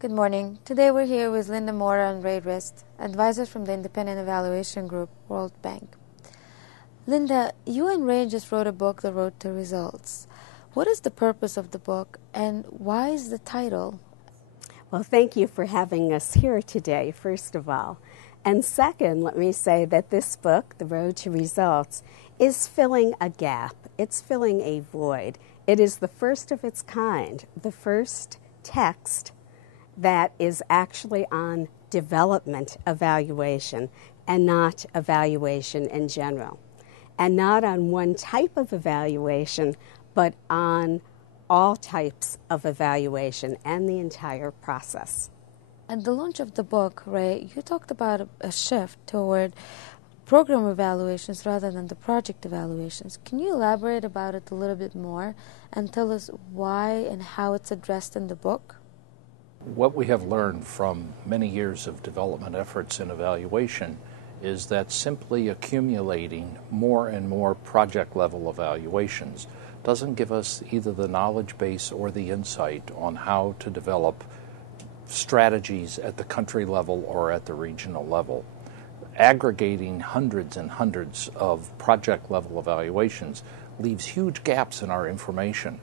Good morning. Today we're here with Linda Morra and Rist, advisors from the independent evaluation group, World Bank. Linda, you and Ray just wrote a book, The Road to Results. What is the purpose of the book, and why is the title? Well, thank you for having us here today, first of all. And second, let me say that this book, The Road to Results, is filling a gap. It's filling a void. It is the first of its kind, the first text that is actually on development evaluation and not evaluation in general. And not on one type of evaluation, but on all types of evaluation and the entire process. At the launch of the book, Ray, you talked about a shift toward program evaluations rather than the project evaluations. Can you elaborate about it a little bit more and tell us why and how it's addressed in the book? What we have learned from many years of development efforts in evaluation is that simply accumulating more and more project-level evaluations doesn't give us either the knowledge base or the insight on how to develop strategies at the country level or at the regional level. Aggregating hundreds and hundreds of project-level evaluations leaves huge gaps in our information.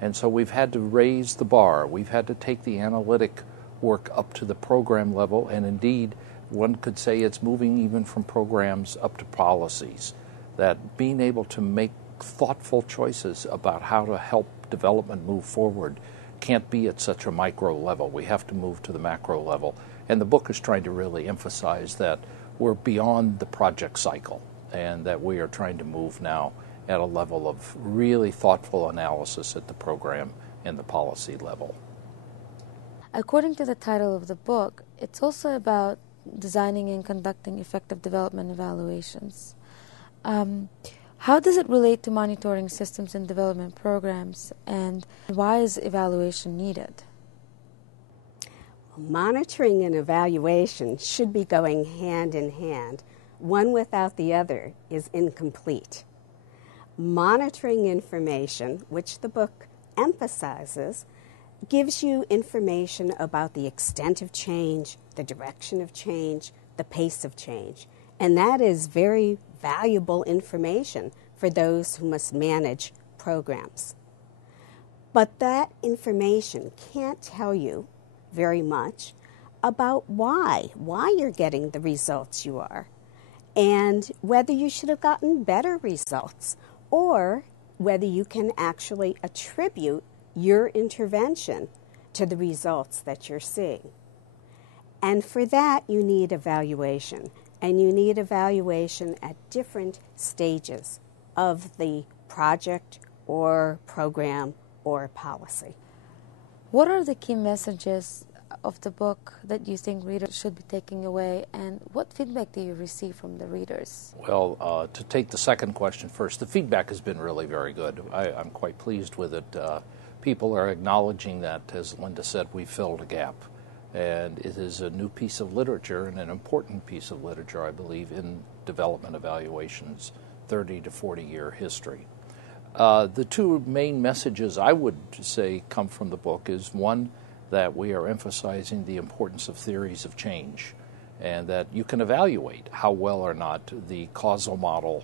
And so we've had to raise the bar. We've had to take the analytic work up to the program level, and indeed, one could say it's moving even from programs up to policies. That being able to make thoughtful choices about how to help development move forward can't be at such a micro level. We have to move to the macro level. And the book is trying to really emphasize that we're beyond the project cycle and that we are trying to move now at a level of really thoughtful analysis at the program and the policy level. According to the title of the book, it's also about designing and conducting effective development evaluations. How does it relate to monitoring systems and development programs, and why is evaluation needed? Monitoring and evaluation should be going hand in hand. One without the other is incomplete. Monitoring information, which the book emphasizes, gives you information about the extent of change, the direction of change, the pace of change. And that is very valuable information for those who must manage programs. But that information can't tell you very much about why you're getting the results you are, and whether you should have gotten better results, or whether you can actually attribute your intervention to the results that you're seeing. And for that, you need evaluation. And you need evaluation at different stages of the project or program or policy. What are the key messages of the book that you think readers should be taking away, and what feedback do you receive from the readers? Well, to take the second question first, the feedback has been really very good. I'm quite pleased with it. People are acknowledging that, as Linda said, we filled a gap. And it is a new piece of literature and an important piece of literature, I believe, in development evaluation's 30 to 40-year history. The two main messages I would say come from the book is, one, that we are emphasizing the importance of theories of change, and that you can evaluate how well or not the causal model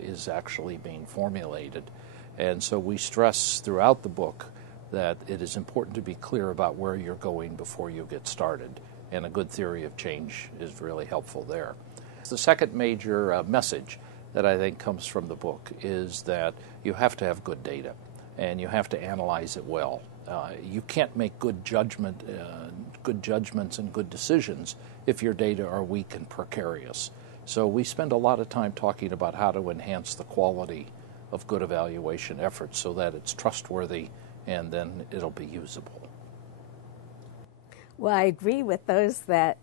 is actually being formulated. And so we stress throughout the book that it is important to be clear about where you're going before you get started, and a good theory of change is really helpful there. The second major message that I think comes from the book is that you have to have good data, and you have to analyze it well. You can't make good judgments and good decisions if your data are weak and precarious. So we spend a lot of time talking about how to enhance the quality of good evaluation efforts so that it's trustworthy and then it'll be usable. Well, I agree with those that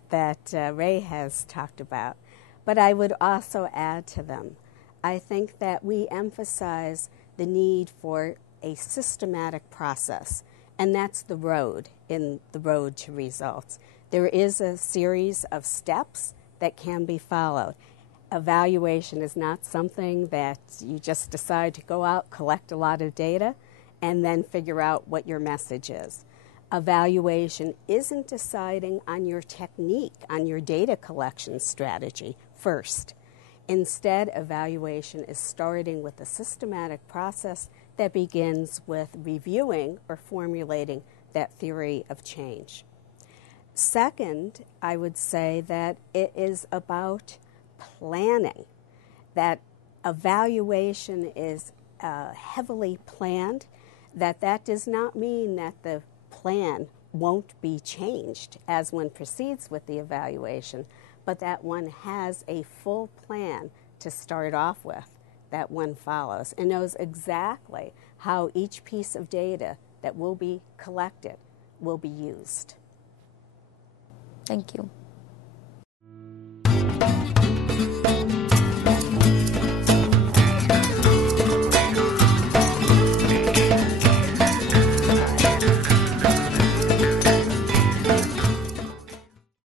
Ray has talked about, but I would also add to them. I think that we emphasize the need for a systematic process, and that's the road in the road to results. There is a series of steps that can be followed. Evaluation is not something that you just decide to go out, collect a lot of data, and then figure out what your message is. Evaluation isn't deciding on your technique, on your data collection strategy first. Instead, evaluation is starting with a systematic process that begins with reviewing or formulating that theory of change. Second, I would say that it is about planning, that evaluation is heavily planned, that does not mean that the plan won't be changed as one proceeds with the evaluation, but that one has a full plan to start off with that one follows and knows exactly how each piece of data that will be collected will be used. Thank you.